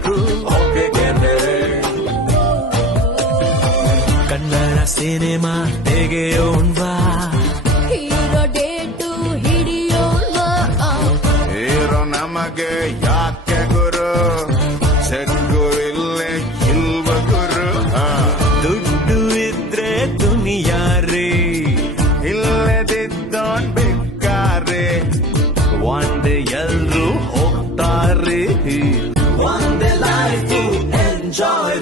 ಬೇಕು okay Kannada cinema ತೆಗೆಯೋಣ್ವಾ hero date ಹಿಡಿಯೋಣ್ವಾ hero ನಮಗೆ ಯಾಕೆ ಗುರು ಸೆಗ್ಗು ಇಲ್ಲೇ ಇಲ್ವ ಗುರು ದುಡ್ಡು ಇದ್ರೆ ದುನಿಯಾರಿ ಇಲ್ಲದಿದ್ದೋನ್ ಬೇಕಾರೆ ಒಂದೇ ಎಲ್ರು ಹೋಗ್ತಾರೆ ಒಂದೇ ಲೈಫ್ ಎಂಜಾಯ್